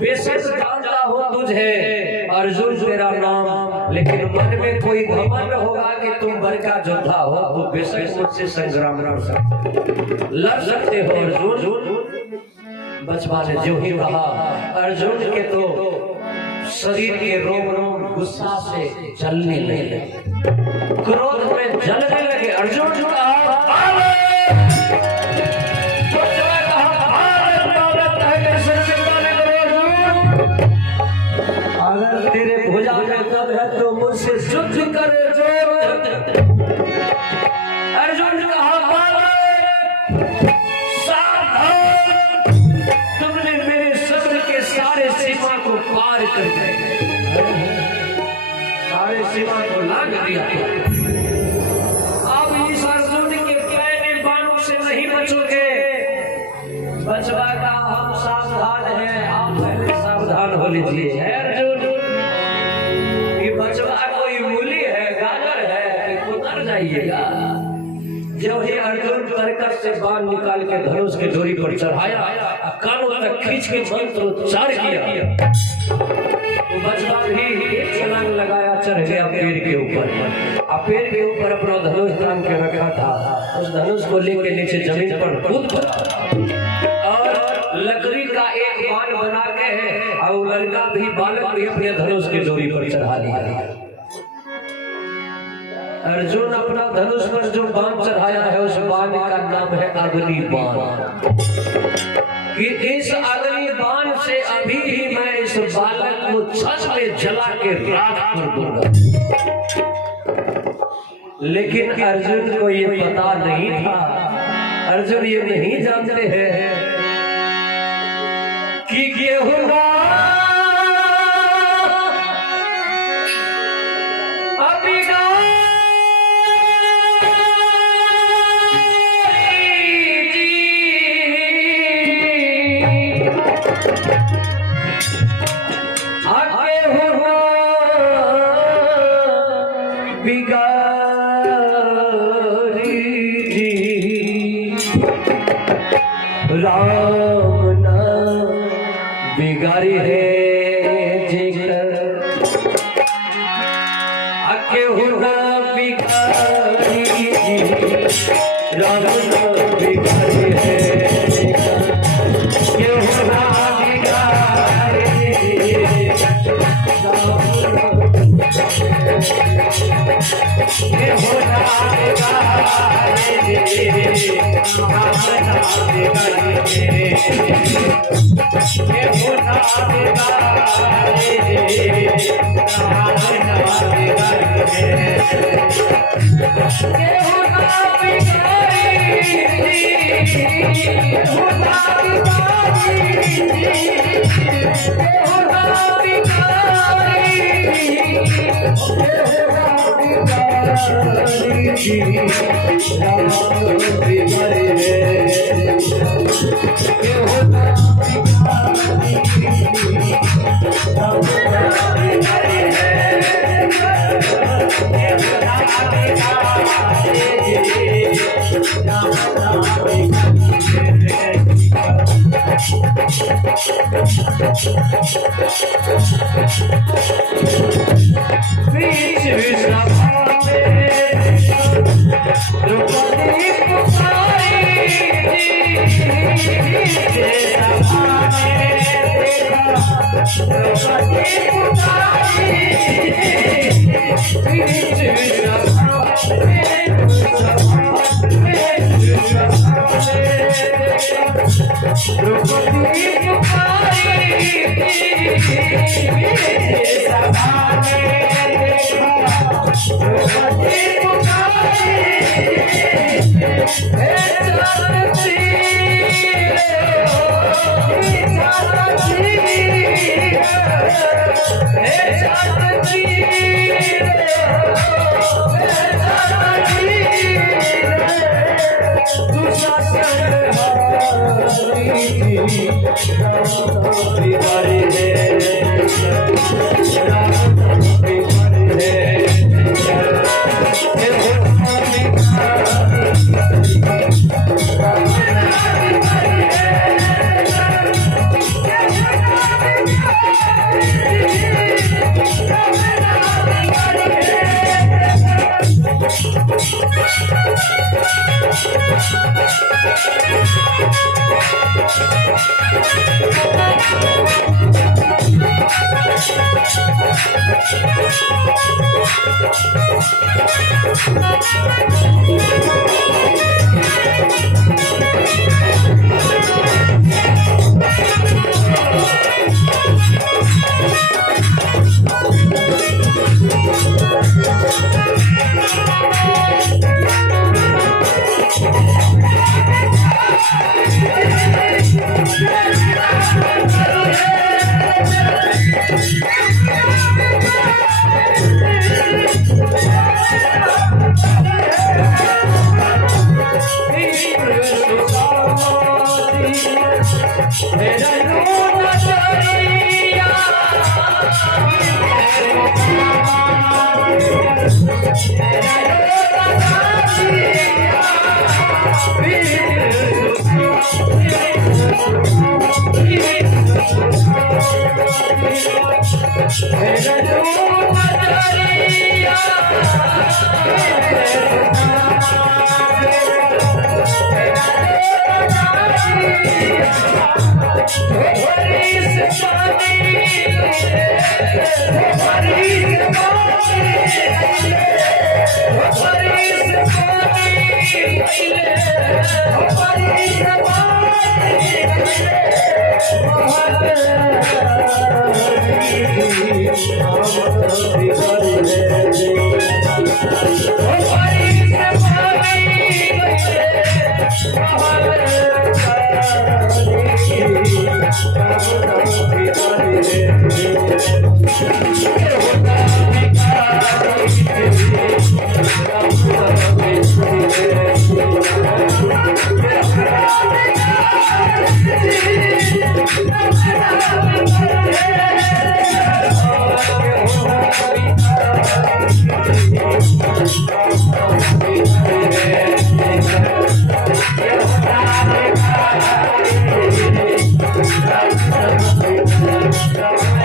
बेशक जानता हो तुझे अर्जुन तेरा नाम, लेकिन मन में कोई घमंड होगा कि तुम बर का योद्धा हो तो बेशक मुझसे संग्राम कर सकते, लड़ सकते हो अर्जुन। बचपा ने जो ही कहा अर्जुन के तो शरीर के रोम रोम गुस्सा से जलने लगे, क्रोध में जलने लगे। अर्जुन कहा अगर तेरे भुजा में दम है तो मुझसे युद्ध करे जोर। अर्जुन कहा सावधान, तुमने मेरे शब्द के सारे सीमा को पार कर दिया, सारे सीमा को लांघ दिया। अब इस अर्जुन के पैने बाणों से नहीं बचोगे। बचवा का हम सावधान हैं, आप पहले सावधान हो लीजिए। अर्जुन ये बचवा कोई मूली है, गाजर है कि उतर जाइएगा। जब ही अर्जुन तरकस से बाण निकाल के धनुष के डोरी पर चढ़ाया, कानों तक खींच के मंत्रोच्चार किया, तो बचवा भी एक छलांग लगाया, चढ़ गया पेड़ के ऊपर। अब पेड़ के ऊपर अपना धनुष तान के रखा था, उस धनुष को लेके नीचे जमीन पर कूद पड़ा और लकड़ी का एक बाण बना के है और लड़का भी बालक भी अपने धनुष की डोरी पर चढ़ा लिया। अर्जुन अपना धनुष पर जो बाण चढ़ाया है उस बाण का नाम है अग्नि बाण। कि इस अग्नि बाण से अभी ही मैं इस बालक को छत में जला के राख कर दूंगा। लेकिन अर्जुन को ये पता नहीं था, अर्जुन ये नहीं जानते हैं कि गेहूं राम नाम बिगारी है जेकर आके होगा बिगारी जी। राम नाम बिगारी है जेकर के होगा बिगारी जी। के होगा बिगारी जी। Thank you.